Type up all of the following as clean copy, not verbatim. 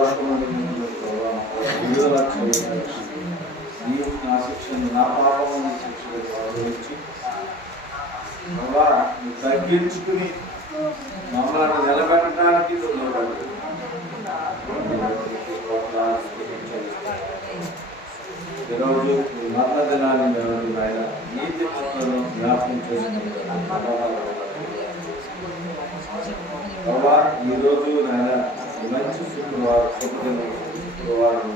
దోషము విడుదల చేయాలి. నా శిక్షను, నా పాపము శిక్షను గౌరవించి నువ్వు తగ్గించుకుని మమ్మల్ని నిలబెట్టడానికి ఈరోజు మరణ దినాన్ని ఆయన నీతి పనులను జ్ఞాపకం చేసుకుంటున్నాను. ఈరోజు నాయన మంచి శుక్రవారం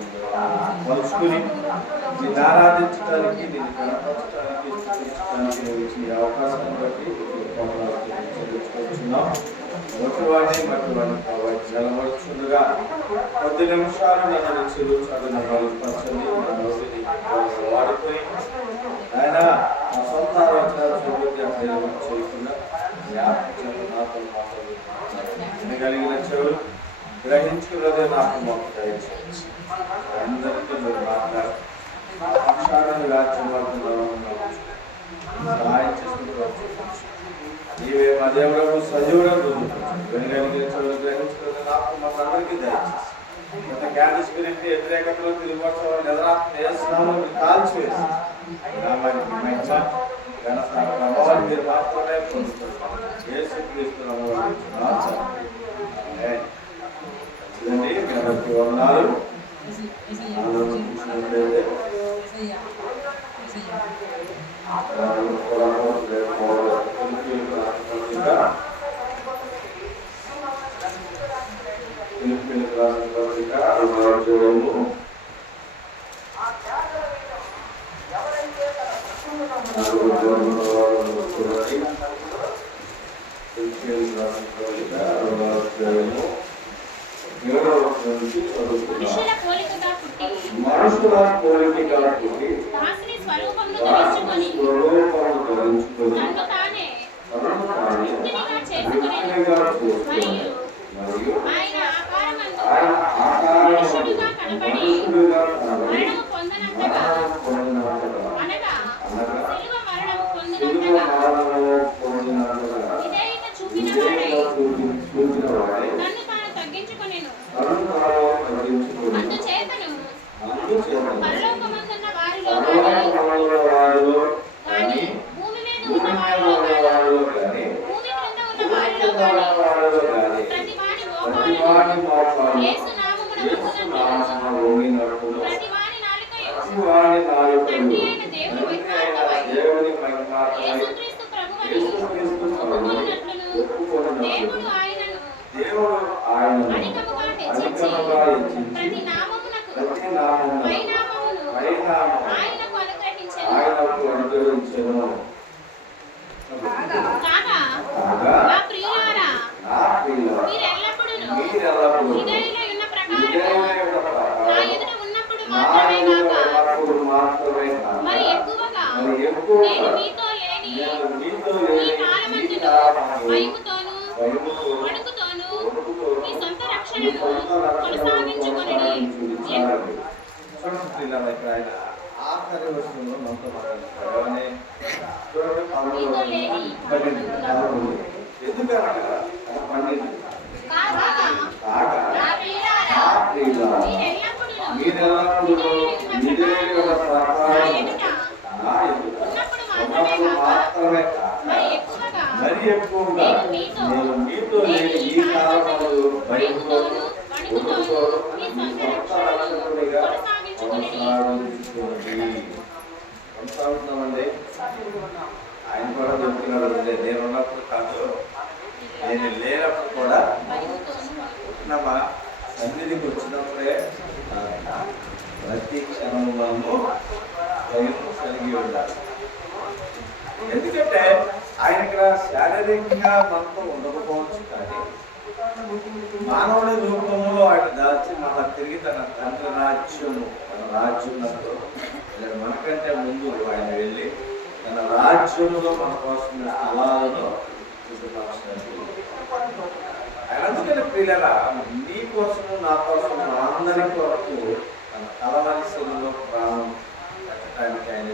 మలుచుకుని నిన్ను ఆరాధించడానికి, నిన్ను కనపరచడానికి, చూపించడానికి ఇచ్చిన అవకాశాన్ని బట్టి చెల్లించుకుంటున్నాం. ఒకటివాడిని మట్టివాడిని కాబట్టి నిలబడుతుండగా 10 నిమిషాలు నన్ను చెరువు చదువుని బలపరచండి. వాడుకొని ఆయన ఆ సొంత ఆలోచనలు చేయకుండా నాతో కలిగిన చెవులు గ్రహించుకున్నదే నాకు మాకు దయచేయండి. అందరితో మీరు మాట్లాడారు అంశాలను సహాయం చేసుకుంటూ నీవే మా దేవుడు సజీవుడు వెనుగలిగిన చెవులు గ్రహించుకున్నది నాకు మాకు అందరికీ దయచేసి గత క్యాన్సర్ గురించి వ్యతిరేకతలో తిరుగుబోతున్న ఎదురాత్మని కాల్చివేసి నామానికి మహిమ ఘనత ప్రభావాన్ని మీరు మాత్రమే పొందుతున్నారు. యేసుక్రీస్తు నామములో వందనాలు. మనుషుల పోలికగా పుట్టి దాసుని స్వరూపమును ధరించుకొని తనను తానే యుక్తినిగా చేసుకొనెను. మరియు ఆయన ఆకారమందు మనుషుడుగా కనబడి మరణము పొందనంతగా, అనగా శిలువ మరణము పొందినంతగా విధేయత చూపిన వాడై తన్ను తాను తగ్గించుకొనెను. అందుచేతను పరలోకమందున్న వారిలో గాని భూమి మీద ఉన్న వారిలో గాని భూమి క్రింద ఉన్న వారిలో గాని ప్రతి వాని మోకాలు యేసు నామమున వంగినప్పుడు ప్రతి వాని నాలుకయు తండ్రి అయిన దేవుని మహిమార్థమై యేసుక్రీస్తు ప్రభువని ఒప్పుకొనున్నట్లును దేవుడు ఆయనను అధికముగా హెచ్చించి ప్రతి నామమునకు పైనామమును ఆయనకు అనుగ్రహించెను. కాగా నా ప్రియులారా, మీరెల్లప్పుడూ విధేయులై ఉన్న ప్రకారము నా ఎదుట ఉన్నప్పుడు మాత్రమే కాక మరి ఎక్కువగా నేను మీతో లేని ఈ కాలమందును భయముతోను వణుకుతోను మీ సొంత రక్షణను కొనసాగించుకొనుడి. ఆఖరి వర్షంలో మనతో మాట్లాడుతారు. మరి ఎక్కువగా నేను మీతో లేని ఈ కాలంలో భయముతోను వణుకుతోను మీ సొంత రక్షణగా కొనసాగుతున్నామండి. ఆయన కూడా చెప్తున్నాడు, నేను ఉన్నప్పుడు కాదు, నేను లేనప్పుడు కూడా మా సన్నిధికి వచ్చినప్పుడే ప్రతి క్షణంలోనూ భయం కలిగి ఉండాలి. ఎందుకంటే ఆయన ఇక్కడ శారీరకంగా మనతో ఉండకపోవచ్చు, కానీ మానవుడి రూపంలో ఆయన దాల్చి మన తిరిగి తన తండ్రి రాజ్యము, తన రాజ్యంలో మనకంటే ముందు ఆయన వెళ్ళి తన రాజ్యంలో మన కోసం స్థలాలను ఆయన. అందుకని ప్రియులరా, నీ కోసము నా కోసం అందరి కొరకు తన తలవలసలో ప్రాణం పెట్టడానికి ఆయన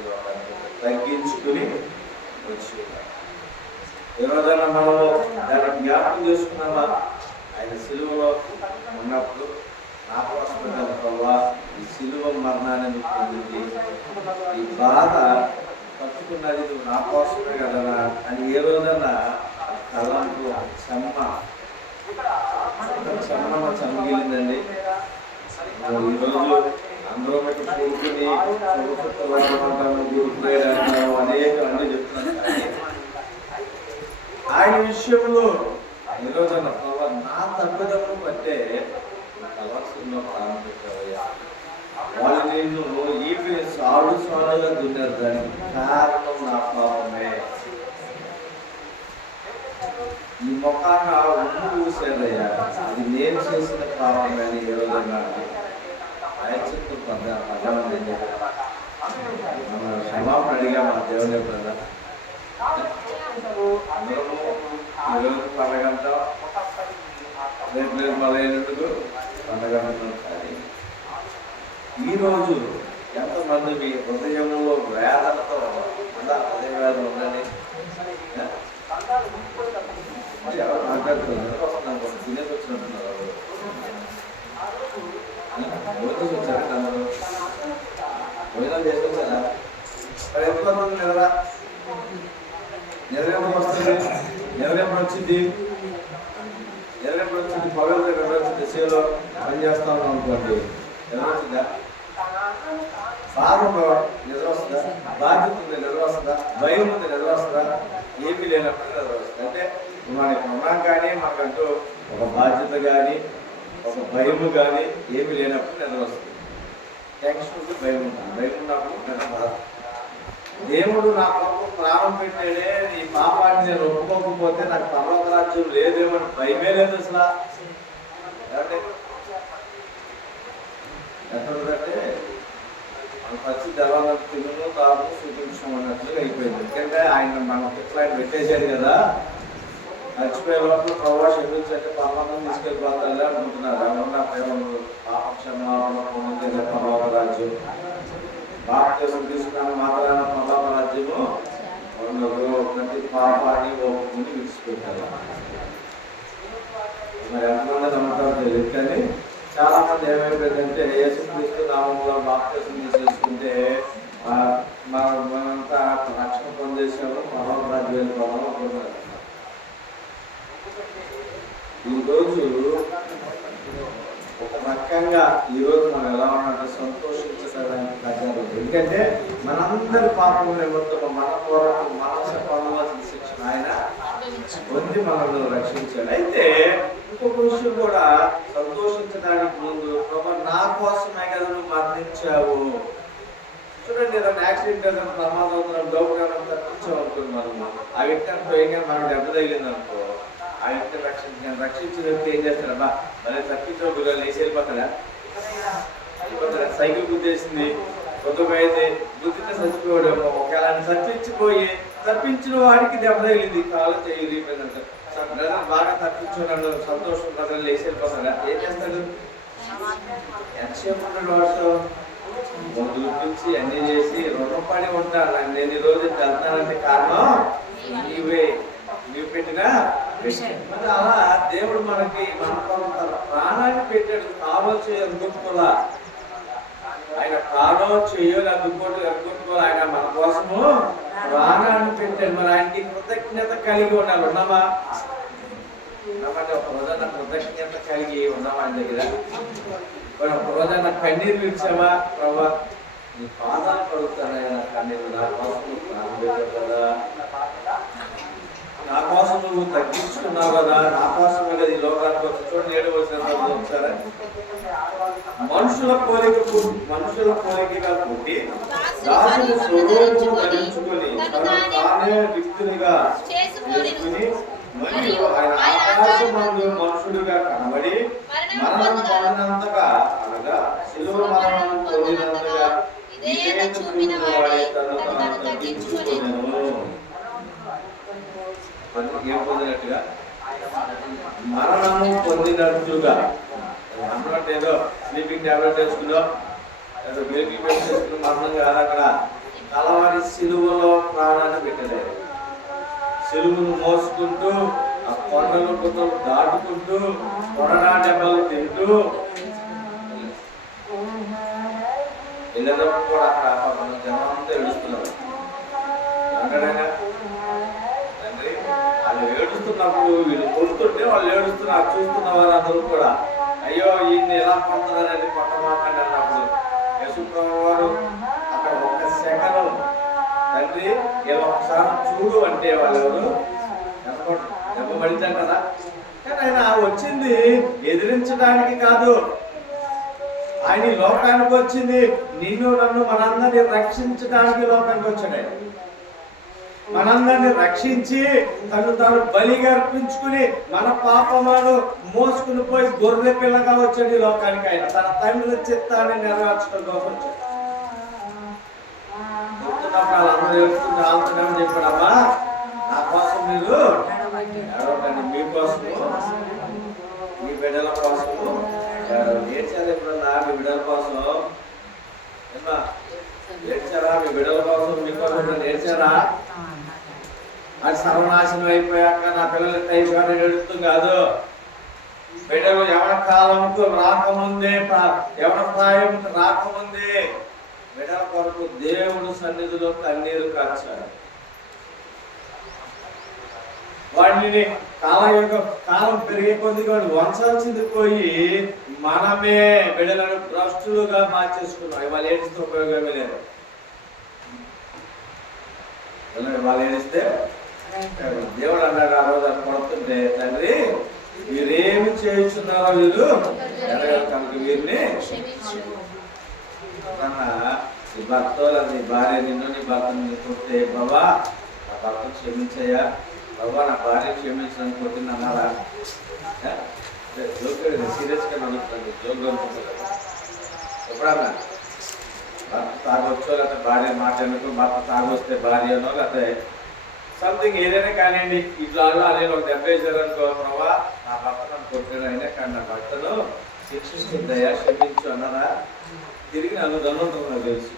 తగ్గించుకుని వచ్చి ఏ రోజైనా మనము దాన్ని జ్ఞాపకం చేసుకున్నామా? ఆయన సిలువలో ఉన్నప్పుడు నా మరణాన్ని నువ్వు పొందింది, ఈ బాధ పట్టుకున్నది నువ్వు నా కోసమే కదనా అని ఏ రోజన్నా తలంపు చెమ్మన చమ్మగిలిందండి. ఈరోజు అందరూ మీకు కూర్చుని గురుకులేదంటాము అనేక అన్నీ చెప్తున్నాను. కానీ ఆయన విషయంలో ఈరోజు నా తప్పిదము బట్టే కలవసంలో ప్రారంభించావయ్యా. వాళ్ళు నిన్ను ఈపి సాలుగా దున్నారు, దానికి కారణం నా పాపమే. ఈ మొఖాన ఉండు చూసేదయ్యా, అది నేను చేసిన పాపమే అని ఏ రోజుగా ఆయచిత్తు పడ్డామండి. మన క్షమాపణ అడిగా మన దేవుని కదా. ఈరోజు పండగంట, రేపు మళ్ళీ పండగ. కానీ ఈరోజు ఎంతమంది మీ హృదయంలో వేదనతో హృదయ వేదన ఉందని ఎవరు మాట్లాడుతున్నారు? వస్తున్నాను తినేసి వచ్చినట్టున్నారు. భోజనం వచ్చారా? అందరూ భోజనం చేసుకొచ్చారా? మరి ఎంతమంది నిద్ర నిద్రెప్పుడు వస్తుంది? నిద్రెప్పుడు వచ్చింది? నిద్రెప్పుడు వచ్చింది? పగలు ఎక్కడ వచ్చింది? సేలో పని చేస్తా ఉన్నాం అనుకోండి, నిద్ర వచ్చిందా? బాధ నిద్ర వస్తుందా? బాధ్యత ఉంది నిద్ర వస్తుందా? భయం ఉంది నిద్ర వస్తుందా? ఏమీ లేనప్పుడు నిద్ర వస్తుంది. అంటే మనకి ఉన్నాం కానీ మనకంటూ ఒక బాధ్యత కానీ ఒక భయము కానీ ఏమీ లేనప్పుడు నిద్ర వస్తుంది. టెన్షన్ ఉంటే భయం ఉంటుంది, భయం ఉన్నప్పుడు నిద్ర రాదు. దేవుడు నా కొరకు ప్రాణం పెట్టాడే, ఈ పాపాన్ని నేను ఒప్పుకోకపోతే నాకు పర్వత రాజ్యం లేదేమని భయమే లేదు అసలు. ఎక్కడంటే మన పరిస్థితి ఎలా తిను తాము చూపించడం అన్నట్లుగా అయిపోయింది. ఎందుకంటే ఆయన మన పిల్లలు ఆయన పెట్టేశాడు కదా, చచ్చిపోయే లోపల ప్రభావ క్షమించంటే పర్వతం తీసుకెళ్ళిపోతారు అనుకుంటున్నారు. ఏమన్నా ప్రేమలు పాప క్షమాపణ పొందిన పర్వత రాజ్యం, భారతదేశం తీసుకున్న మాత్రాన పర్వత రాజ్యము ప్రతి పాపాన్ని ఒప్పుకుని విడిచిపెట్టారు. మరి ఎంతమంది నమ్మకాలు తెలియదు. కానీ చాలా మంది ఏమైపోయిందంటే యేసుక్రీస్తు నామంలో బాప్తిసం తీసుకుంటే మనంతా రక్షణ పొందేసాము, పర్వత రాజ్యం వెళ్ళిపోవాలి. ఈరోజు ఒక రకంగా ఈరోజు మనం ఎలా ఉన్నట్టు సంతోషించడానికి ప్రజలు. ఎందుకంటే మనందరి పాపం నిమిత్తం మన పోరాటం మనసు పొందవలసిన శిక్షణ ఆయన పొంది మనల్ని రక్షించాడు. అయితే ఇంకొక విషయం కూడా సంతోషించడానికి ముందు ప్రభు నా కోసమే కదా నువ్వు మరణించావు. చూడండి, ఏదైనా యాక్సిడెంట్ ఏదైనా ప్రమాదం డౌట్ తప్పించావు అనుకోండి, మనము ఆ వ్యక్తి పోయినా మనం దెబ్బ తగిలింది అనుకో, ఆ వ్యక్తిని రక్షించిన వ్యక్తి ఏం చేస్తాడబ్బా మళ్ళీ తప్పించిన గుర్రాలు వేసి వెళ్ళిపోతాడా? సైకిల్ గుద్దేసింది, కొత్తగా అయితే గుద్దితే చచ్చిపోయాడేమో. ఒకవేళ తప్పించిన వాడికి దెబ్బ తగిలింది, కాలు చేయలేదంట, బ్రదర్ బాగా తప్పించున్నాడు సంతోషం బ్రదర్ వేసి వెళ్ళిపోతాడా? ఏం చేస్తాడు? ఎంతసేపు ఉన్నాడు? వర్షం మొదలు నుంచి అన్ని చేసి రుణపడి ఉంటాడు. నేను ఈ రోజు వెళ్తానంటే కారణం నీవు పెట్టినా. అలా దేవుడు మనకి మన ప్రాణాన్ని పెట్టాడు. కాలో అనుకుంటుకోలా, ఆయన కాలో చేయలు అనుకుంటుకోవాలి. ఆయన మన కోసము ప్రాణాన్ని పెట్టాడు. మరి ఆయనకి కృతజ్ఞత కలిగి ఉండాలి. ఉన్నామా? ఉన్నామంటే ఒక రోజున కృతజ్ఞత కలిగి ఉన్నామా ఆయన దగ్గర? ఒక రోజున కన్నీరు విడిచామా? ప్రభా నీ పాదాలు కడుగుతానయ్యా, నా కన్నీరు నా కోసం ప్రాణం పెట్టావు కదా, నా కోసం నువ్వు తగ్గించుకున్నావు కదా, నా కోసమే కదా ఈ లోకానికి వచ్చి. చూడండి, ఏడవలసిన ఒకసారి మనుషుల కోరికగా పుట్టి దాసుని స్వరూపము ధరించుకొని తానే వ్యక్తునిగా చేసుకుని మరియు ఆయన ఆకాశమందు మనుషుడిగా కనబడి మరణం పొందినంతగా, అనగా శిలువ మరణం పొందినంతగా చూపిన వాడే తనను తగ్గించుకొనెను. ఏం పొందినట్టుగా? మరణము పొందినట్టుగా. అన్నట్టు ఏదో స్లీపింగ్ టాబ్లెట్ వేసుకున్నాం, ఏదో బేబీ పెట్టి వేసుకున్నాం, మరణం కాదు. అక్కడ తలవారి సిలువలో ప్రాణాన్ని పెట్టలేదు. సిలువను మోసుకుంటూ ఆ కొండలు దాటుకుంటూ కొరడా దెబ్బలు తింటూ వెళ్ళేటప్పుడు కూడా అక్కడ మన జనం అంతా ఏడుస్తున్నారు. అంటాడైనా తండ్రి వాళ్ళు ఏడుస్తున్నప్పుడు వీళ్ళు కొడుతుంటే వాళ్ళు ఏడుస్తున్నారు. చూస్తున్న వారు అందరూ కూడా అయ్యో ఈయన్ని ఎలా కొడుతున్నారని కొట్టమాకండి అన్నప్పుడు యేసుప్రభువు వారు అక్కడ ఒక్క సెకండ్ తండ్రి ఇలా ఒకసారి చూడు అంటే వాళ్ళు ఎవరు దెబ్బ పడిద్దాం కదా. కానీ ఆయన వచ్చింది ఎదిరించడానికి కాదు, ఆయన ఈ లోకానికి వచ్చింది నిన్ను నన్ను మనందరినీ రక్షించడానికి లోకానికి వచ్చాడు. ఆయన మనందరినీ రక్షించి తాను బలిగా అర్పించుకుని మన పాపములను మోసుకుని పోయి గొర్రె పిల్లగా వచ్చాడు ఈ లోకానికి. ఆయన తన తండ్రి చిత్తాన్ని నెరవేర్చడం కోసం వచ్చాడు. వాళ్ళందరూ ఆలోచన చెప్పాడమ్మా, నా కోసం మీరు ఏడవకండి, మీకోసము మీ బిడ్డల కోసము ఏడ్చారు. ఎప్పుడన్నా మీ బిడ్డల కోసం ఏడ్చారా? మీ బిడ్డల కోసం మీకోసం ఏడ్చారా? అది సర్వనాశనం అయిపోయాక నా పిల్లలు అయిపోయారు ఏడుస్తుంది కాదు. బిడ్డలు ఎవరి కాలంకు రాకముందే, ఎవరి ప్రాయం రాకముందే బిడ్డల కొరకు దేవుడు సన్నిధిలో కన్నీరు కార్చారు. వాడిని కాలం పెరిగే కొద్దిగా వంచాల్సింది పోయి మనమే బిడ్డలను భ్రష్టులుగా మార్చేసుకున్నాం. వాళ్ళు ఏడిస్తే ఉపయోగమే లేదు. వాళ్ళు ఏడిస్తే దేవుడు అన్నాడు ఆ రోజు అది కొడుతుంటే, తండ్రి వీరేమి చేస్తున్నారో వీరు కనుక వీరిని నీ భర్త నీ భార్య నిన్ను నీ భర్తను కొట్టే, బాబా నా భర్తను క్షమించయ్యా, బాబా నా భార్య క్షమించడానికి కొట్టింది అన్నారా? జోకుడు సీరియస్గా నడుస్తుంది. జోకులు అనుకుంటుంది. ఎప్పుడన్నా భర్త తాగొచ్చో లేకపోతే భార్య మాట్లాడుకో, భర్త తాగొస్తే భార్యనో లేకపోతే సంథింగ్ ఏదైనా కానివ్వండి, ఇట్లా నేను ఒక దెబ్బ వేసారనుకో, ప్రభా నా భర్త నన్ను కొట్టాడు అయినా కానీ నా భర్తను శిక్షిస్తుందయ్యా క్షమించు అన్నారా? తిరిగి నన్ను దన్నుంటుంది నాకు తెలుసు.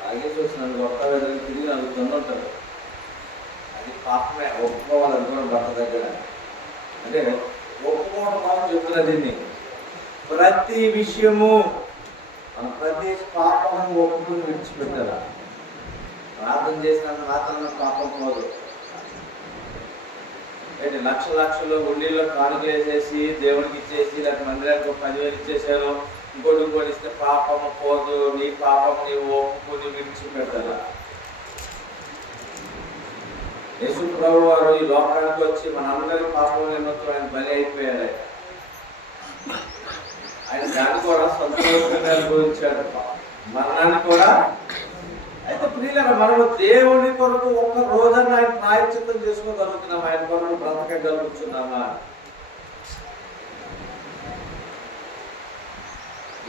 తాగేసి వచ్చిన గొప్ప వేదన తిరిగి నన్ను దన్నుంటాడు. అది పాపమే. ఒప్పుకోవాలనుకోవడం భర్త దగ్గర అంటే ఒప్పుకోవడం మాత్రం చెప్తున్నా. దీన్ని ప్రతి విషయము మన ప్రతి పాపము ఒప్పుకుని విడిచిపెట్టారా? ప్రార్థన చేసినంత మాత్రం పాపం పోదు. లక్షలు ఉండిలో కానుకలు వేసేసి దేవుడికి ఇచ్చేసి లేకపోతే మందిరానికి 10,000 ఇచ్చేసాను ఇంకోటి ఇస్తే పాపము పోదు. నీ పాపం నీవు ఒప్పుకొని విడిచిపెట్టాలా? యేసుప్రభువు వారు ఈ లోకానికి వచ్చి మనందరి పాపం నిమిత్తం ఆయన బలి అయిపోయాడు. ఆయన దాన్ని కూడా సంతోషంగా అనుభవించాడు, మరణాన్ని కూడా. అయితే ప్రియులారా, మనము దేవుని కొరకు ఒక్క రోజన్నా ఆయన ప్రాయశ్చిత్తం చేసుకోగలుగుతున్నామా? ఆయన కొరకు బ్రతకగలుగుతున్నామా?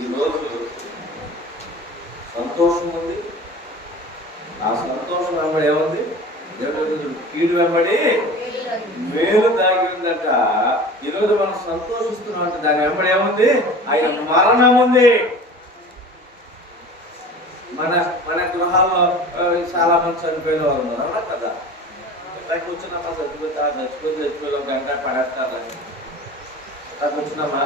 ఈరోజు సంతోషం ఉంది. ఆ సంతోషం వెంబడి ఏముంది? కీడు వెంబడి మేలు దాగి ఉందట. ఈరోజు మనం సంతోషిస్తున్నాం అంటే దాని వెంబడి ఏముంది? ఆయన మరణం ఉంది. మన గృహాల్లో చాలా మంది చనిపోయిన వారు ఉన్నారు, అవునా కదా? ఎట్లా కూర్చున్నామా? చచ్చిపోయి ఒక గంట పడేస్తారు. ఎట్లా కూర్చున్నామా?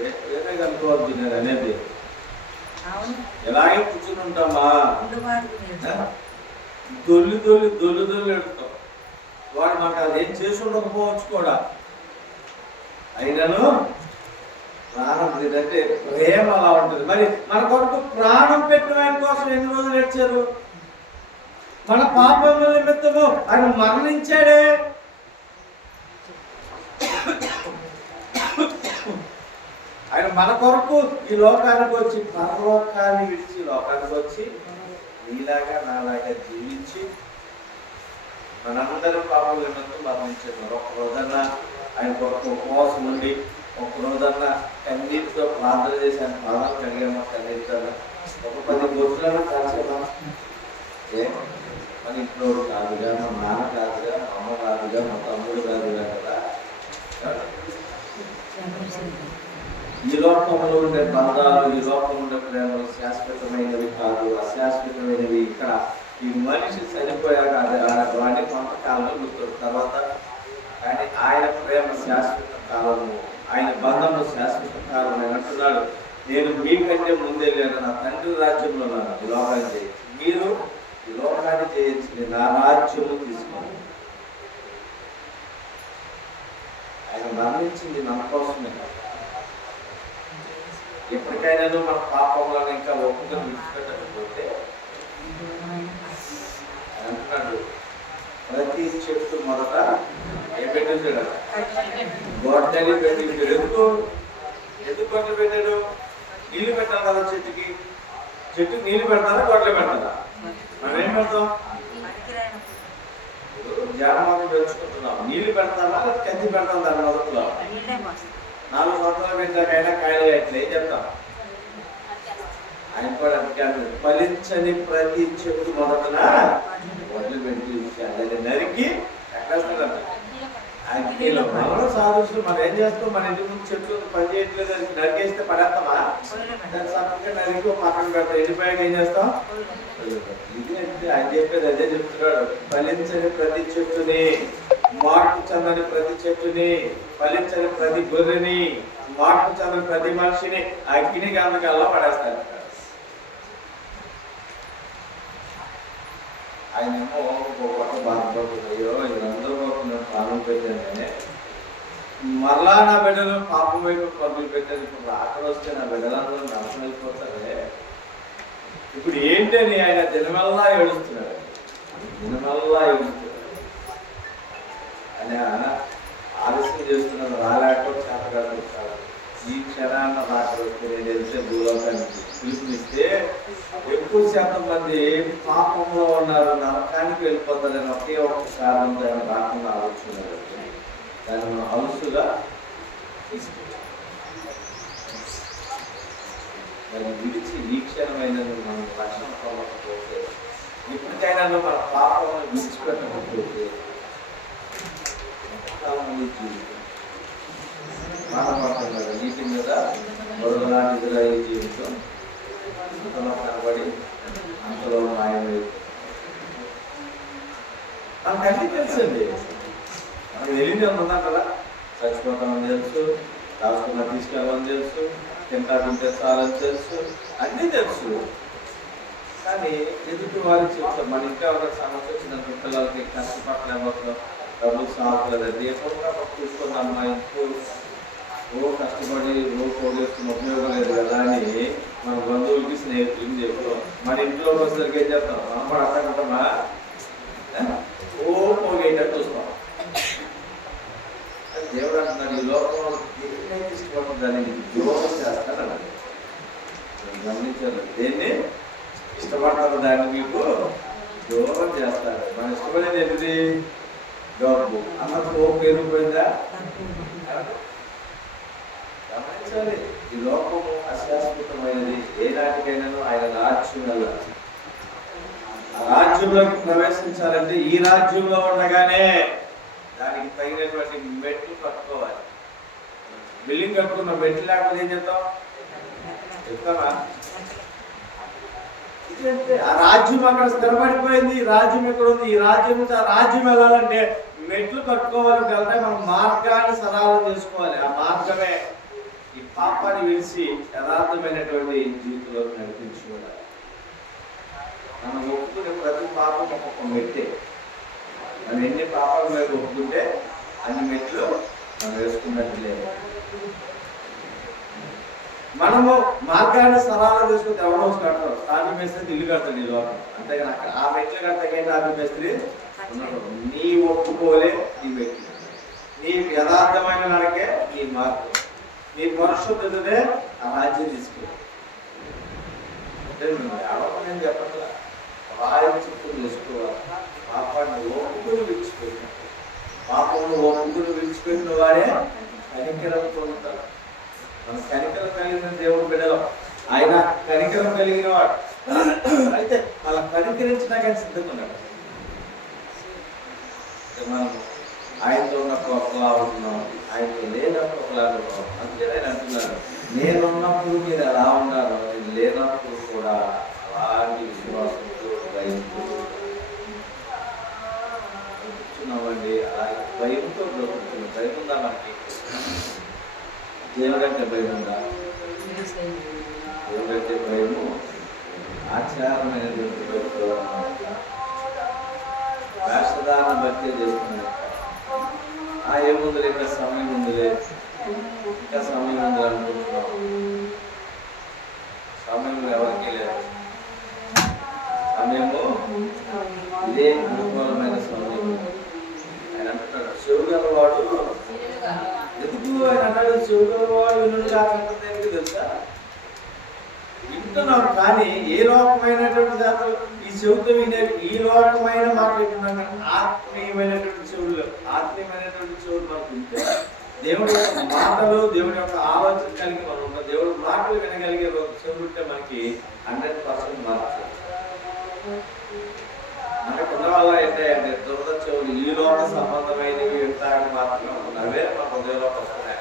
వేరే కనుకోవద్దు నేను అనేది. ఎలాగే కూర్చుని ఉంటామా? దొల్లు ఎడుతాం. వాడు మాకు అదేం చేసి ఉండకపోవచ్చు కూడా. అయినను ప్రాణం అంటే ప్రేమ అలా ఉంటుంది. మరి మన కొరకు ప్రాణం పెట్టిన ఆయన కోసం ఎన్ని రోజులు ఏడ్చారు? మన పాపముల నిమిత్తము ఆయన మరణించాడే. ఆయన మన కొరకు ఈ లోకానికి వచ్చి, పరలోకాన్ని విడిచి లోకానికి వచ్చి నీలాగా నాలాగా జీవించి మనందరూ పాపముల నిమిత్తం మరణించారు. ఒక్క రోజన్నా ఆయన కొరకు ఉపవాసం ఉండి, ఒక్క రోజన్నా కన్నీటితో ప్రార్థన చేసి ఆయన పాదాలు కలిగామా? కన్నీటితోనా? ఒక 10 రోజులను కలిసేమా? మన ఇంట్లో కాదుగా, మా నాన్న కాదుగా, మా అమ్మ కాదుగా, మా తమ్ముడు కాదుగా కదా. ఈ లోకంలో ఉండే బంధాలు, ఈ లోకంలో ఉండే ప్రేమలు శాశ్వతమైనవి కాదు, అశాశ్వతమైనవి. ఇక్కడ ఈ మనిషి చనిపోయాక వాడిని కొంతకాలంలో గుర్తు తర్వాత, కానీ ఆయన ప్రేమ శాశ్వత కాలము. ఆయన బంధంలో శాశ్వత కాలం. ఆయన అంటున్నాడు, నేను మీకంటే ముందెళ్ళాను, నా తండ్రి రాజ్యంలో ఉన్నాను. ఈ లోకాన్ని చేయొచ్చు, మీరు ఈ లోకాన్ని చేయొచ్చు, నా రాజ్యము తీసుకోండి. ఆయన మరణించింది మన కోసమే. ఎప్పటికైనా మన పాపంలో ఇంకా ఒప్పుకొని విడిచిపెట్టకపోతే అంటున్నాడు, ప్రతి చెట్టు మొదట ఏం పెట్టాడు? గొడ్డలి పెట్టాడు. ఎందుకు గొడ్డలు పెట్టాడు? నీళ్లు పెట్టాలి కదా చెట్టుకి. చెట్టుకి నీళ్లు పెడతారా, గొడ్డలు పెడతారా? మనం ఏం పెడతాం? జామాలు పెంచుకుంటున్నాం, నీళ్లు పెడతామా లేదా కంది పెడతాం? దాని మొదట్లో 4 సంవత్సరాలు పెట్టాకైనా కాయలు ఎట్లా ఏం చెప్తాం? ఆయన కూడా ఫలించని ప్రతి చెట్టు మొదటన వడ్లు పెట్టి దాన్ని నరికి ఎక్కడ అగ్నిలో. మనం సాధువులు మనం ఏం చేస్తాం? మన ఇంటి ముందు చెట్లు పని చేయట్లేదు, నరికేస్తే పడేస్తామా? దాన్ని సపరేట్గా నరికి పక్కన పెడతాం. ఎండిపోయాక ఏం చేస్తాం? ఇది అంటే ఆయన చెప్పేది అదే చెప్తున్నాడు. ఫలించని ప్రతి చెట్టుని, మార్పు చెందని ప్రతి చెట్టుని, ఫలించని ప్రతి గొర్రెని, మార్పు చెందని ప్రతి మనిషిని అగ్ని గంధకాల్లో పడేస్తారు. ఆయన ఏమో ఒక బాధపడుతున్నాయో ఇదందరూ పాపం పెట్టానే, మరలా నా బిడ్డలు పాపం వైపు పరుగులు పెట్టారు. ఇప్పుడు ఆకలి వస్తే నా బిడ్డలందరూ నష్టం అయిపోతారే. ఇప్పుడు ఏంటని ఆయన దినమల్లా ఏడుస్తున్నాడు, దినమల్లా ఏడుస్తున్నాడు. ఆయన ఆలస్యం చేస్తున్నాడు, రాలేక చేతగాడు. ఈ క్షణాన్న రాకలు వస్తే నేను తెలిసే భూలోకానికి పిలుపునిస్తే ఎక్కువ శాతం మంది పాపంలో ఉన్నారు, నరకానికి వెళ్ళిపోతారని ఒకే ఒక్క కారణంతో ఆయన రాకుండా ఆలోచిస్తున్నారు. దాన్ని మనం అలుసుగా దాన్ని విడిచి ఈ క్షణమైన మనం రక్షణ పొందకపోతే, ఇప్పటికైనా మన పాపం విడిచిపెట్టకపోతే జీవితం మానపడుతున్నారు. నీటి మీద మొదలనాటి ఇజ్రాయేలు జీవితం కనబడి అంతలో మాయమైంది. మనకు అన్నీ తెలుసండి. మనకు వెళ్ళింది ఉందా కదా, చచ్చిపోతామని తెలుసు, రాసుకున్న తీసుకెళ్ళమని తెలుసు, తింటే చాలని తెలుసు, అన్నీ తెలుసు. కానీ ఎదుటి వారికి చెప్తాం. మన ఇంకా ఒక సమస్య వచ్చిన పిల్లలకి కష్టపడలేకపోతున్నాం, డబ్బులు సాగుతుంది, ఎప్పుడు చూసుకున్న అమ్మాయి కష్టపడి పోగేస్తున్న ఉపయోగం లేదు కదా అని మన బంధువులకి స్నేహితులకి చెప్తాం. మన ఇంట్లో వచ్చేసరికి ఏం చేస్తాం? మనం కూడా అట్టకుంటామా? పోగేటట్టు చూస్తాం. దేవుడు అంటున్నాడు, ఈ లోకంలో దేన్నైతే ఇష్టపడుతుందని ద్రోహం చేస్తాను. గమనించారు, దేన్ని ఇష్టపడతారు దాన్ని మీకు ద్రోహం చేస్తారు. మనం ఇష్టపడేది ఏంటిది? డబ్బు. అన్నప్పుడు పేరుపోయిందా? గమనించాలి, ఈ లోకము అశాశ్వతమైనది. ఏనాటికైనా ఆయన రాజ్యం వెళ్ళాలి. ఆ రాజ్యంలోకి ప్రవేశించాలంటే ఈ రాజ్యంలో ఉండగానే దానికి తగినటువంటి మెట్లు కట్టుకోవాలి. బిల్డింగ్ కట్టుకున్న మెట్లు లేకపోతే ఏం చేద్దాం? చెప్తామా? ఎందుకంటే ఆ రాజ్యం అక్కడ స్థిరపడిపోయింది. ఈ రాజ్యం ఎక్కడ ఉంది? ఈ రాజ్యం నుంచి ఆ రాజ్యం వెళ్ళాలంటే మెట్లు కట్టుకోవాలంటే మనం మార్గాన్ని సరళం చేసుకోవాలి. ఆ మార్గమే ఈ పాపాన్ని విడిచి యథార్థమైనటువంటి జీవితంలో నడిపించుకోవాలి. మనం ఒప్పుకునే ప్రతి పాపం ఒక్కొక్క మెట్టే. మనం ఎన్ని పాపాల మీద ఒప్పుకుంటే అన్ని మెట్లు మనం వేసుకున్నట్లే. మనము మార్గాన్ని సరళం చేసుకుంటే ఎవరో కట్టరు. తాపి మేస్త్రి ఇల్లు కడతాడు ఈ లోకం. అంతేగాని అక్కడ ఆ మెట్లు కట్టకే తాపి మేస్త్రి నీ ఒప్పుకోలే నీ వ్యక్తి, నీ యథార్థమైన నడకే నీ మార్గం, నీ పరిశుద్ధతనే ఆ రాజ్యం తీసుకో. నేను చెప్పట్లా, వాయించుకుని తెలుసుకోవాలి. పాపాన్ని ఒప్పుకుని విడిచిపెట్టిన, పాపంలో ఒప్పుకుని విడిచిపెట్టిన వారే కనికరం పొందుతారు. మన కనికరం కలిగిన దేవుడు బిడ్డలం. ఆయన కనికరం కలిగిన వాడు. అయితే అలా కనికరించడానికి సిద్ధంగా ఉన్నాడు. మనం ఆయనతో ఉన్నప్పుడు ఒకలా అవుతున్నాం, ఆయనతో లేనప్పుడు ఒకలా అవుతున్నాం. అందుకే ఆయన అంటున్నాడు, నేనున్నప్పుడు మీరు ఎలా ఉన్నారు, నేను లేనప్పుడు కూడా అలాంటి విశ్వాసంతో బ్రతుకుతున్నామండి. అలాగే భయంతో బ్రతుకుతున్నాం. భయం ఉందా మనకి? దేవుడంటే భయం ఉందా? దేవుడంటే భయము ఆచారమైనటువంటి వేషధారణ బట్టి చేసుకున్నాడు. ఏముందిలే, ఇంకా సమయం ఉందిలే, ఇంకా సమయం ఉంది అనుకుంటున్నాం. సమయం ఎవరికి లేదు. సమయము ఇదే అనుకూలమైన సమయం. ఆయన అంటున్నాడు చెవుగలవాడు ఎందుకు ఆయన అన్నాడు చెవుగలవాడు వినుడు కాకుండా తెలుసా? వింటున్నాం కానీ ఏ లోకమైనటువంటి జాతలు ఈ చెవుతో వినే ఈ లోకమైన మాట వింటున్నాం. ఆత్మీయమైనటువంటి చెవులు మనకు ఉంటే దేవుడి యొక్క మాటలు, దేవుడి యొక్క ఆలోచన కలిగి మనం ఉంటాం. దేవుడి మాటలు వినగలిగే చెవులు ఉంటే మనకి 100% మార్పు. మనకు ఉన్న వల్ల ఏంటంటే దురద చెవులు ఈ లోక సంబంధమైనవి వింటానికి మాత్రమే ఉన్నవే మన హృదయంలోకి వస్తున్నాయి.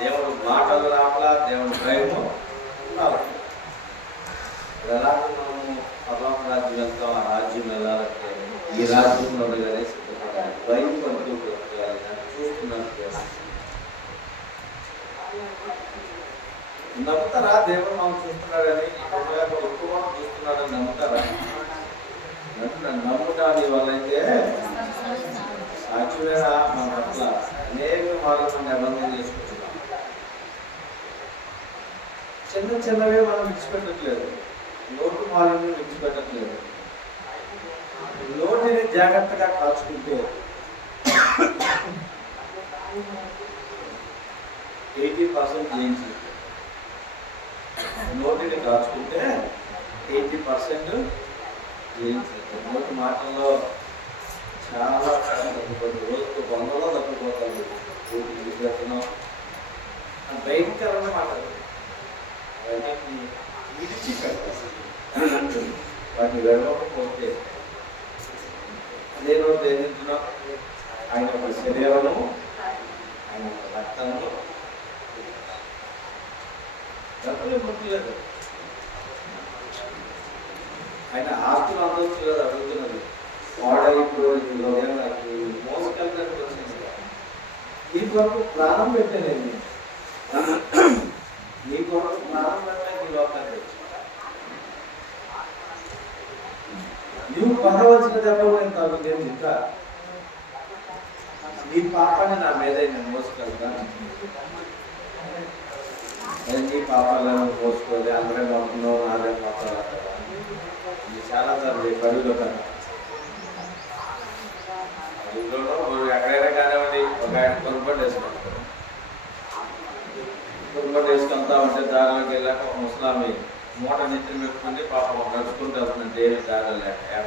దేవుడు మాటలు రావాలా, దేవుడి భయము రావాలి. ఎలాగో మనము పరలోక రాజ్యం వెళ్తాం. ఆ రాజ్యం వెళ్ళాలంటే ఈ రాజ్యంలో ఉండగానే సిద్ధపడాలి. భయం పడుతూ బ్రతకాలి. నన్ను చూస్తున్నాను. నమ్ముతారా దేవుడు మనం చూస్తున్నాడని? ఎక్కువ చూస్తున్నాడని నమ్ముతారా? నమ్ముటాని వాళ్ళైతే సాక్షిగా మన పట్ల అనేక మార్గం నిబంధన చేసుకుంటున్నాం. చిన్నవే మనం విడిచిపెట్టట్లేదు. నోటు మాలను విడిచిపెట్టట్లేదు. నోటిని జాగ్రత్తగా కాచుకుంటే 80% జయించి, నోటిని కాచుకుంటే 80% జయించి. నోటి మాటల్లో చాలా తగ్గిపోతుంది. రోజుకు 100లో తగ్గిపోతారు. విడిచిపెట్టడం భయంకరమైన మాటలు. విడిచిపెట్టాలి. వాటిని వెళ్ళకపోతే అదే రోజు ఏదింటున్నాం? ఆయన ఒక శరీరము, ఆయన ఒక రక్తము. డబ్బులు గుర్తులేదు. ఆయన ఆస్తులు అందవచ్చు కదా అడుగుతున్నది. వాడైప్పుడు మోసకెళ్ళడానికి వచ్చింది. ఈ కొరకు ప్రాణం పెట్టలేదు. నీ కొరకు ప్రాణం పెట్టడానికి లోకానికి వచ్చి నువ్వు పొందవలసిన దెబ్బలు నేను ఇంకా నీ పాపాన్ని నా మీద నేను మోసుకెళ్తాను. నీ పాపాలను మోసుకోవాలి. అందరే పంపుతున్నావు, నాదే పాపాలు చాలా సార్లు కడుగులో కన్నా ఎక్కడైనా కానివ్వండి. ఒక ఆయన కొనుగోలు వేసుకుంటారు. కొనుగోలు వేసుకెళ్తా ఉంటే దారిలోకి వెళ్ళాక ఒక ముసలామి మూట నెత్తిని పెట్టుకుంటే పాపం నడుచుకుంటూ వెళ్తున్నాను. దేవి దారి లేక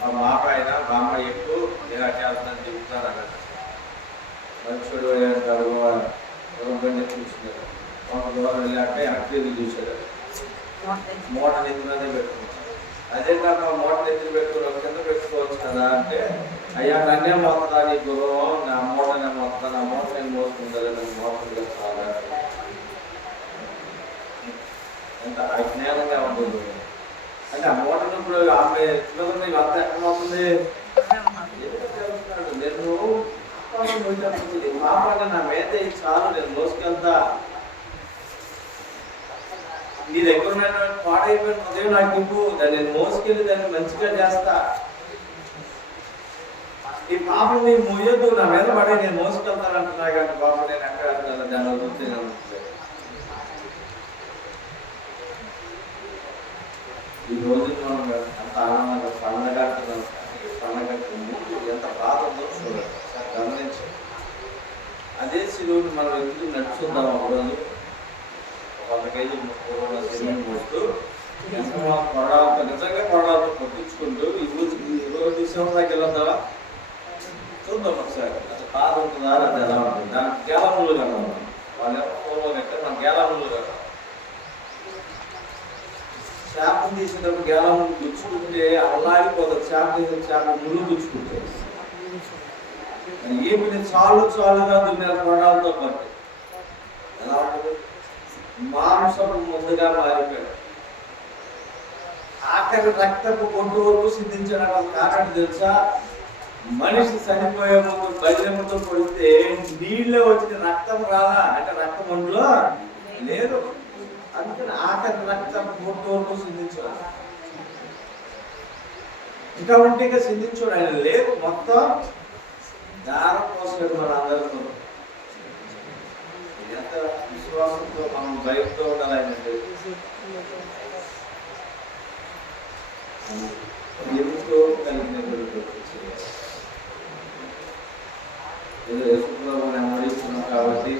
మా బాప అయినా బామ్మ ఎక్కువ నేను అట్లా వెళ్తున్నాను చెబుతాను అన్నట్టు. మనుషుడు బండి చూసినాడు. ఒక దూరం వెళ్ళాక అక్కడికి చూశాడు. మూట నెత్తినదే పెట్టుకున్నాడు. అదే కాక మూట నెత్తిని పెట్టుకుని కింద పెట్టుకోవచ్చు కదా అంటే, అయ్యా నన్నే మోస్తా నీ గురువు, నా మూటనే మోస్తా, నా మూట నేను మోసుకుంటాను, నన్ను మోసం చాలా ఎంత అజ్ఞానంగా ఉంటుంది. అంటే ఆ మూటను ఇప్పుడు ఆమె చూడండి అంత ఎక్కడ అవుతుంది. నేను పాపాన్ని నా మీద చాలు, నేను మోసుకెళ్తా. నీ దగ్గర ఉన్న పాడైపోయిన ఉదయం నాకు ఇవ్వు, దాన్ని నేను మోసుకెళ్ళి దాన్ని మంచిగా చేస్తా. ఈ పాపం నీ మొయ్యొద్దు, నా మీద పడి నేను మోసుకెళ్తాను అంటున్నా. కానీ పాపం నేను ఎక్కడ వెళ్తాను దాని వద్దు. ఈ రోజు మనం అంత ఆనందంగా పండగ అంటున్నాం. పండగ ఎంత బాధ ఉందో చూడండి, గమనించండి. అదే శిలువుని మనం ఎందుకు నడుచుకుందాం. ఒకరోజు 100 కేజీలు సిమెంట్ పోస్తూ కొరడాలతో, నిజంగా కొరడాలతో కొట్టించుకుంటూ ఈ రోజు శివం దగ్గర వెళ్ళొద్దావా? చూద్దాం ఒకసారి. అసలు బాధ ఉంటుందా, అది ఎలా ఉంటుంది. దానికి గేలములు కదా వాళ్ళు పూర్వం ఎక్కడ మన గేలములు కదా. చేపను తీసినప్పుడు గేలము గుచ్చుకుంటే అల్లాడిపోతుంది. చేప తీసిన చేప ముళ్ళు గుచ్చుకుంటే ఏమి చాలుగా దున్నారు కొరడాలతో పాటు. ఎలా ఉంటుంది? మాంసం ముందుగా మారిపోయాడు. ఆఖరి రక్తపు బొట్టు వరకు సిద్ధించడానికి కారణం తెలుసా? మనిషి చనిపోయే ముందు బలిముతో కొడితే నీళ్ళలో వచ్చిన రక్తం రాలా అంటే రక్తం ఒంట్లో లేదు. అందుకని ఆఖరి రక్తం పొట్టు వరకు సిందించాడు. ఇంకా ఉంటే ఇంకా సిందించాడు ఆయన లేదు. మొత్తం దారం పోసాడు మన అందరితో. ఎంత విశ్వాసంతో మనం భయంతో ఉండాలి ఆయన ఎందుకో కలిగిన అనుభవిస్తున్నాం కాబట్టి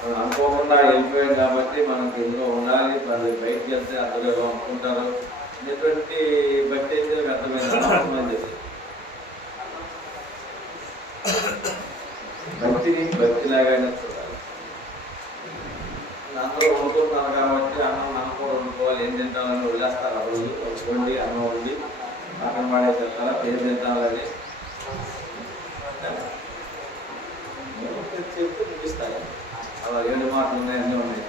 మనం అనుకోకుండా వెళ్ళిపోయాం కాబట్టి మనకి ఇందులో ఉండాలి. వాళ్ళు బయటికి వెళ్తే అందులో అనుకుంటారు అనేటువంటి బట్టి అయితే అర్థమైంది. భక్తిని భక్తిలాగానే చూడాలి. అందరూ వండుకుంటున్నారు కాబట్టి అన్నం అనుకోని వండుకోవాలి. ఏం తింటామని వదిలేస్తారు. ఆ రోజు వండి అన్నం వండి పక్కన పడేసేస్తారా ఏం తింటామని చెప్తే ముగిస్తాను. అలా 7 మాటలు ఉన్నాయి, అన్నీ ఉన్నాయి.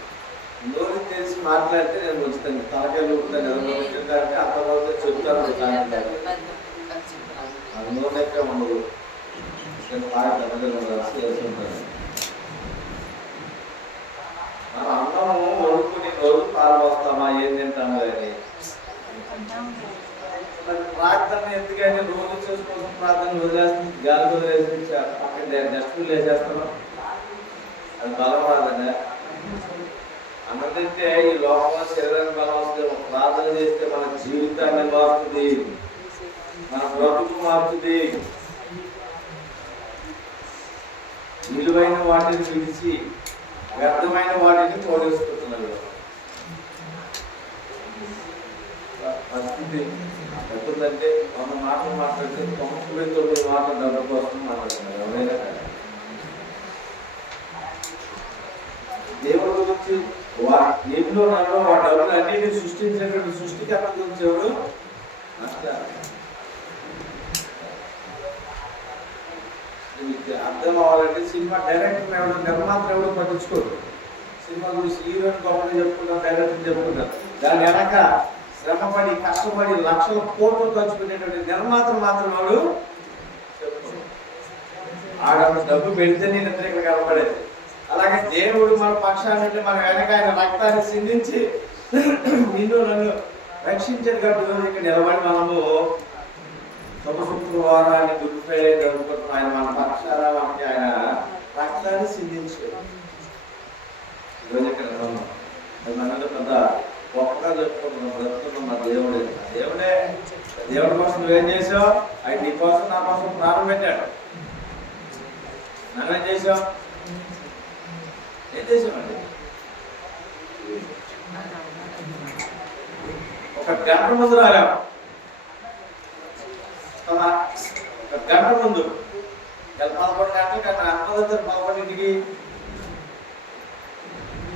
నోరు తెలిసి మాట్లాడితే నేను వచ్చుతాను. తలకాయలు నిలబెట్టడానికి అంతవరకు చెప్తాను. అది నోరెక్క ఉండదు. మనం అన్నము వండుకుని రోజు పాలు పోస్తామా ఏం తింటాము కానీ ప్రార్థన ఎందుకని రోజు చేసుకోసం ప్రార్థన వదిలేస్తుంది. గాలి వదిలేసి పక్కన డస్ట్బిన్ వేసేస్తున్నాం. అది బలం రాదనే అన్నం తింటే ఈ లోపల శరీరానికి బలం వస్తుంది. ప్రార్థన చేస్తే మన జీవితాన్ని మారుతుంది, మన బ్రతుకు మారుతుంది. విలువైన వాటిని విడిచి వ్యర్థమైన వాటిని పోగేసుకుంటున్నారు. పరిస్థితి ఎట్టుందంటే 100 మాటలు మాట్లాడితే 99 మాటలు డబ్బు కోసం మాట్లాడుతున్నారు. ఎవరైనా దేవుడి గురించి ఎన్నో నన్ను ఆ డబ్బులు అన్నింటినీ సృష్టించినటువంటి సృష్టికర్త గురించి ఎవరు అర్థం అవ్వాలంటే సినిమా డైరెక్టర్ ఎవరు నిర్మాత ఎవరు పట్టించుకోరు. సినిమా గురించి హీరోని గొప్పగా చెప్పుకుంటాం, డైరెక్టర్ చెప్పుకుంటాం. దాని వెనక శ్రమపడి కష్టపడి లక్షల కోట్లు ఖర్చు పెట్టేటువంటి నిర్మాతలు మాత్రం వాడు ఆడ డబ్బు పెడితే నేను ఇద్దరు ఇక్కడ కనపడేది. అలాగే దేవుడు మన పక్షాన్ని మన వెనక ఆయన రక్తాన్ని సిందించి నిన్ను నన్ను రక్షించాడు కాబట్టి ఇక్కడ నిలబడి మనము శుక్రవారాన్ని గుడ్ ఫ్రైడే జరుపుకుంటున్నాం. ఆయన మన పక్షాన మనకి ఆయన రక్తాన్ని సిందించాడు. ఈరోజు ఇక్కడ అది మనలో పెద్ద గొప్పగా చెప్పుకుంటున్నాం. బ్రతుకున్నాం మన దేవుడే. దేవుడే దేవుడి కోసం నువ్వేం చేసావు? ఆయన నీ కోసం నా కోసం ప్రాణం పెట్టాడు. నువ్వేం చేసావు? ఏం చేసామండి? ఒక గంట ముందు రాలేము. ఒక గంట ముందు 11 గంటలకి అక్కడ అమ్మదంతా 11ంటికి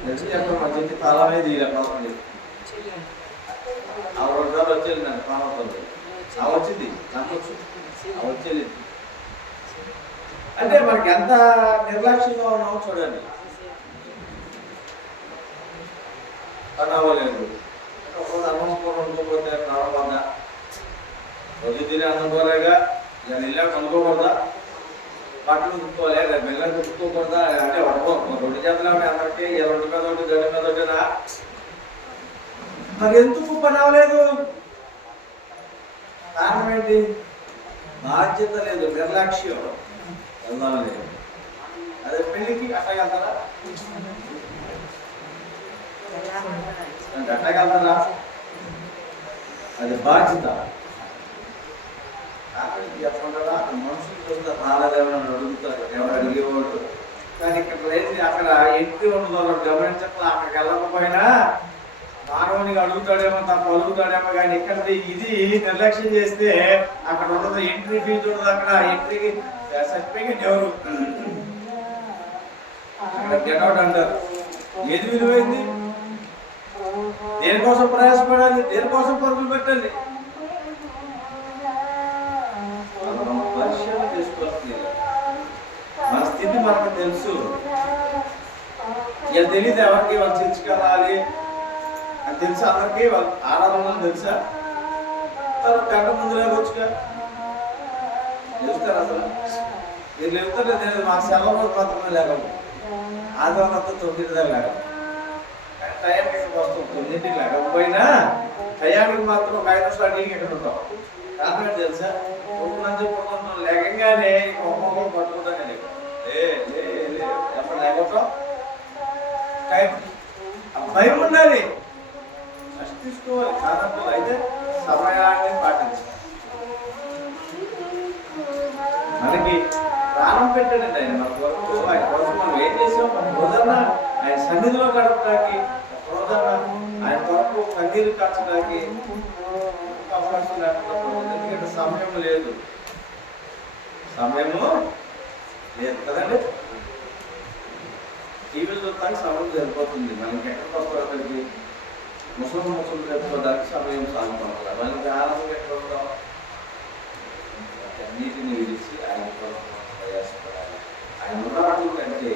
తెలిసి చెప్పడం మా చెట్టు తాళమే తీయలే. 11 ఆ 2 రోజులు వచ్చేది నాకు పాలవుతుంది. ఆ వచ్చింది నాకు వచ్చేది. అంటే మనకి ఎంత నిర్లక్ష్యంగా ఉన్నామో చూడండి. అన్నవ్వలేదు అన్నం కూర వండుకోకపోతే రావద్దా? రోజు తినే అన్నం కూరగా నేను ఇల్లా కొనుక్కోకూడదా? బట్టలు ఉతుక్కోవాలి, రేపు మెల్లగా ఉతుక్కోకూడదా? అంటే 2 చేతులు ఉంటే అందరికీ 2 మీద ఒకటి గడ్డి మీద ఒకటినా? మరి ఎందుకు పని అవ్వలేదు? కారణం ఏంటి? బాధ్యత లేదు, నిర్లక్ష్యం. వెళ్దాం లేదు. అదే పెళ్లికి అట్టగలుగుతారా? అట్టగలుగుతారా? అది బాధ్యత. చెప్పకుండా అక్కడ మనుషులు చూస్తే రాలేదేమని అడుగుతారు. ఎవరు అడిగేవాడు కానీ ఇక్కడ లేచి అక్కడ ఎంట్రీ ఉండదు గమనించకుండా అక్కడికి వెళ్ళకపోయినా మానవునికి అడుగుతాడేమో తప్ప అడుగుతాడేమో కానీ ఇక్కడ ఇది నిర్లక్ష్యం చేస్తే అక్కడ ఉండదు. ఎంట్రీ ఫీజు ఉండదు. అక్కడ ఎంట్రీకి సర్టిఫికేట్ ఎవరు అక్కడ గెట్అవుట్ అంటారు. ఏది విలువైంది? దేనికోసం ప్రయాసపడాలి? దేనికోసం పరుగులు పెట్టాలి? పరిశీలన చేసుకోవాలి. మన స్థితి మనకు తెలుసు. ఇలా తెలియదు ఎవరికి వాళ్ళు చర్చకెళ్ళాలి అని తెలుసా? అందరికీ వాళ్ళు ఆరాధన తెలుసా? తర్వాత గంట ముందు లేవచ్చుగా. తెలుస్తారు అసలు మీరు చెప్తారో తెలియదు. మాకు సెలవు రోజు మాత్రమే లేకపోతే ఆదివారం అంతా 9 దాకా లేకపోతే టయానికి వస్తాం. 9కి లేకపోయినా టయానికి మాత్రం ఒక 5 నిమిషాలు అడిగి ఎక్కడ ఉంటాం. కారణం తెలుసా? పొద్దున లేకంగానే ఒక్కొక్కరు పట్టుకుంటాం కానీ ఎప్పుడు లేకపోతాం భయం ఉండాలి. ఫస్ట్ తీసుకోవాలి. కారణం అయితే సమయాన్ని పాటించాలి. మనకి ప్రాణం పెట్టండి ఆయన మన కొరకు. ఆయన కోసం మనం ఏం చేసాం? మన రోజన్నా ఆయన సన్నిధిలో గడపడానికి, రోజన్నా ఆయన కొరకు కన్నీరు కాచడానికి అవకాశం లేకుండా. ఎందుకంటే సమయం లేదు కదండి. టీవీలు చూడటానికి సమయం సరిపోతుంది. మనకి ఎక్కడికి వస్తారు? అక్కడికి ముసలు తెచ్చుకోవడానికి సమయం సాగుతుంది. మనకి ఆనందం ఎక్కడ ఉంటాం? అన్నిటిని విడిచి ఆయన కొరకు ప్రయాసపడాలి. ఆయన ఉన్నప్పుడు కంటే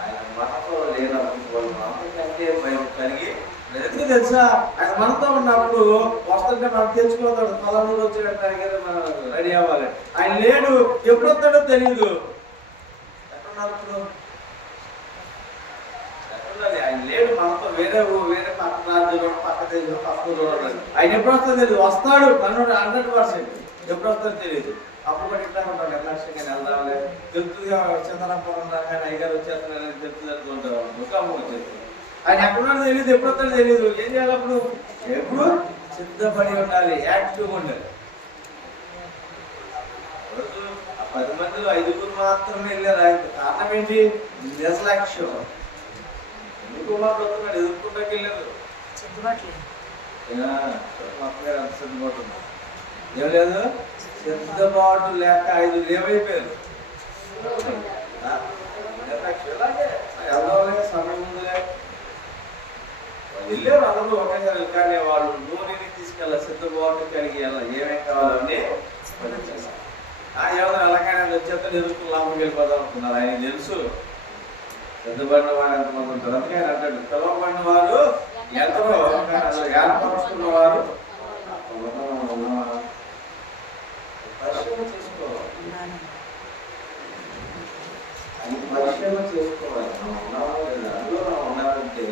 ఆయన మనతో లేనప్పుడు మనకంటే భయం కలిగి ఎందుకు తెలుసా? ఆయన మనతో ఉన్నప్పుడు వస్తుంటే మనం తెలుసుకోతాడు. పొలంలో వచ్చినట్టు మనం రెడీ అవ్వాలి. ఆయన లేడు, ఎప్పుడు వస్తాడో తెలియదు. ఎక్కడున్నారు ఇప్పుడు? ఎక్కడున్నది? ఆయన లేడు మనతో. వేరే పక్క రాజ్యంలో, పక్క దేశంలో, పక్క ఊళ్ళో ఆయన ఎప్పుడు వస్తుందో తెలియదు. వస్తాడు 100%. ఎప్పుడు వస్తాడో తెలియదు. అప్పుడు కూడా ఇట్లా ఉంటాడు. నిర్లక్ష్యంగా వెళ్దాంలే తెలుపుగా చంద్రపురం రాగానే అయ్యగారు వచ్చేస్తున్నారని తెలుపుతూ ఉంటారు. ముఖాము వచ్చేస్తుంది. ఆయన ఎక్కడున్నాడో తెలియదు, ఎప్పుడు వస్తాడో తెలియదు. ఏం చేయాలి అప్పుడు? ఎప్పుడు సిద్ధపడి ఉండాలి, యాక్టివ్గా ఉండాలి. రోజు ఆ 10 మందిలో 5 మాత్రమే వెళ్ళారు. ఆయన కారణం ఏంటి? నిర్లక్ష్యం. ఎందుకు మాట్లాడుతున్నాడు? ఎదుర్కొంటాకి వెళ్ళారు. సిద్ధపాటు ఏం లేదు. సిద్ధపాటు లేక 5 ఏమైపోయారు? వెళ్ళవలే సమయం ఉందిలే వెళ్ళారు. అందరూ ఒకేసారి. కానీ వాళ్ళు నూనెని తీసుకెళ్ళాలి, సిద్ధపాటు కలిగి వెళ్ళాలి. ఏమేం కావాలని ఎవరు ఎలాగైనా వచ్చేస్తే ఎదుర్కొని లాభం వెళ్ళిపోదాం అనుకున్నారు. ఆయన తెలుసు సిద్ధపడిన వారు ఎంతమంది ఉంటారు. అందుకే ఆయన అంటాడు, పిలవబడిన వారు ఎంతలో ఏర్పరుచుకున్న వారు పరిశీలన చేసుకోవాలి. అది పరిశీలన చేసుకోవాలి. అందులో మనం ఉన్నారంటే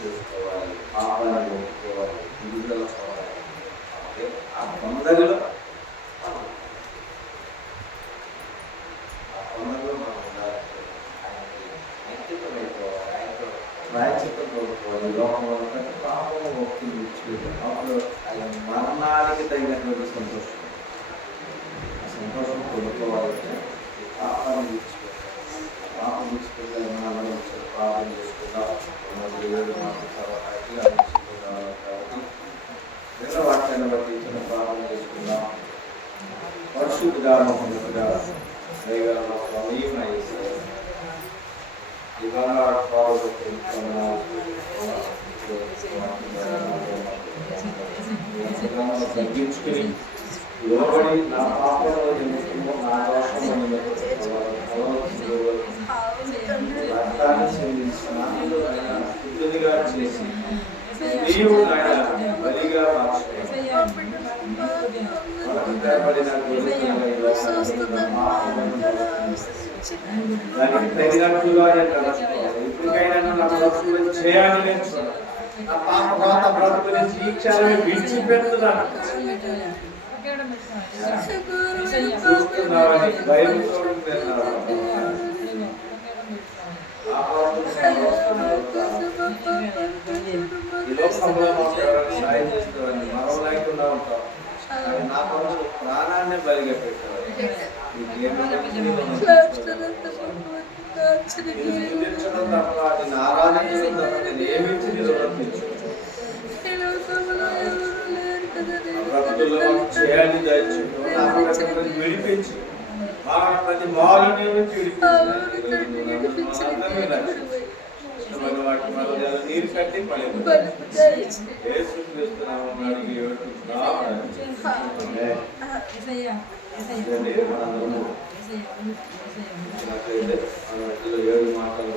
చేసుకోవాలి, పాపాలను ఒప్పుకోవాలి, విడుదల చూడాలి. ఆ కొందరిలో మనం ఉండాలంటే ఆయనకి ఐక్యతమైపోవాలి. ఆయనతో ప్రాయచిత్తం కోరుకోవాలి. లోకంలో పాపం ఒప్పులు విడిచిపెట్టాలి. అప్పుడు ఆయన మరణానికి తగినటువంటి సంతోషం. ఆ సంతోషం కొనుక్కోవాలంటే పాపాన్ని విడిచిపెట్టాలి. పాపం విడిచిపెట్టే మరణాలు వచ్చారు. పాపం చేసుకుందాం. 7 మాసం తర్వాత కాబట్టి నిన్న వాక్యాన్ని బట్టి ఇచ్చిన పాపం చేసుకుందాం. పరిశుద్ధిగా మహోన్నతుగా దైవంలో స్వామీయమై ఇవాళ తగ్గించుకుని లోబడి నా పాపంలో నిమిత్తము నా దోషము రక్తాన్ని చెల్లించి నాలో ఆయన శుద్ధిగా చేసి నీవు ఆయన బలిగా మార్చుకోవాలి. దానికి తగినట్టుగా ఇప్పటికైనా నా బ్రతుకులు చేయాలి నేర్చుకోవాలి. నా పాప పాత బ్రతుకు నుంచి ఈ క్షణమే విడిచిపెడుతున్నాను. చూస్తున్నావని భయంతో ఈ లోకంలో మాకు ఎవరైనా సాయం చేస్తామని మరో లేకుండా ఉంటాం. నా కొరకు ప్రాణాన్ని బలిగా పెట్టాలి. తప్ప నేను ఆరాధించడం తప్ప నేను ఏమించి నిలబెట్టించు భక్తులు చేయాలి దయచేసి విడిపించు. ప్రతి మాలని వాటి నీరు కట్టి ఏడు మాటలు